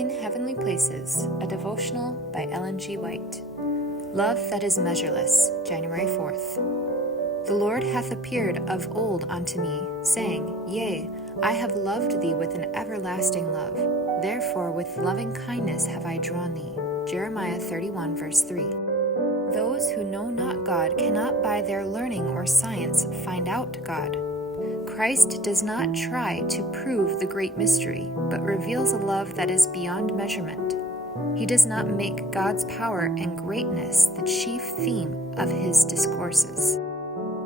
In Heavenly Places, a devotional by Ellen G. White. Love that is measureless, January 4th. The Lord hath appeared of old unto me, saying, Yea, I have loved thee with an everlasting love. Therefore with loving kindness have I drawn thee. Jeremiah 31, verse 3. Those who know not God cannot by their learning or science find out God. Christ does not try to prove the great mystery, but reveals a love that is beyond measurement. He does not make God's power and greatness the chief theme of his discourses.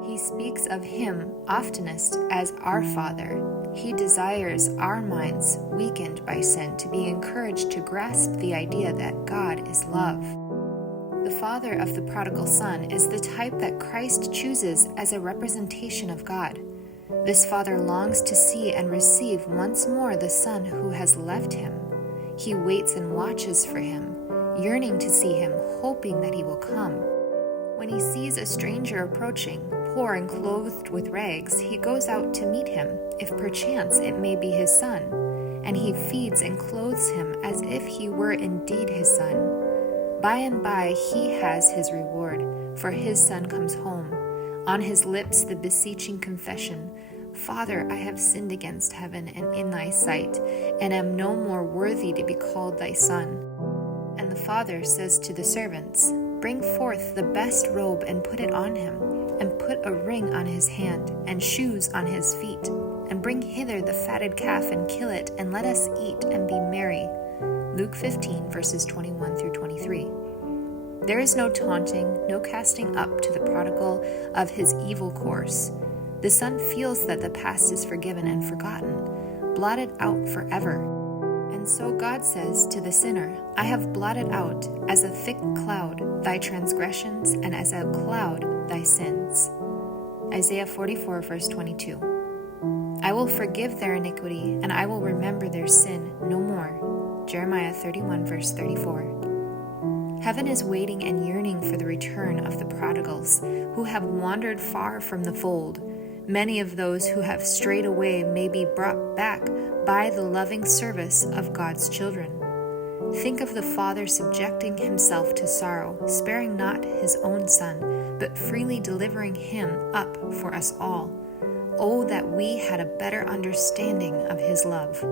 He speaks of him oftenest as our Father. He desires our minds, weakened by sin, to be encouraged to grasp the idea that God is love. The father of the prodigal son is the type that Christ chooses as a representation of God. This father longs to see and receive once more the son who has left him. He waits and watches for him, yearning to see him, hoping that he will come. When he sees a stranger approaching, poor and clothed with rags, he goes out to meet him, if perchance it may be his son, and he feeds and clothes him as if he were indeed his son. By and by he has his reward, for his son comes home. On his lips the beseeching confession, Father, I have sinned against heaven and in thy sight, and am no more worthy to be called thy son. And the father says to the servants, Bring forth the best robe and put it on him, and put a ring on his hand, and shoes on his feet, and bring hither the fatted calf and kill it, and let us eat and be merry. Luke 15, verses 21 through 23. There is no taunting, no casting up to the prodigal of his evil course. The son feels that the past is forgiven and forgotten, blotted out forever. And so God says to the sinner, I have blotted out as a thick cloud thy transgressions, and as a cloud thy sins. Isaiah 44, verse 22. I will forgive their iniquity, and I will remember their sin no more. Jeremiah 31, verse 34. Heaven is waiting and yearning for the return of the prodigals who have wandered far from the fold. Many of those who have strayed away may be brought back by the loving service of God's children. Think of the Father subjecting himself to sorrow, sparing not his own Son, but freely delivering him up for us all. Oh, that we had a better understanding of his love.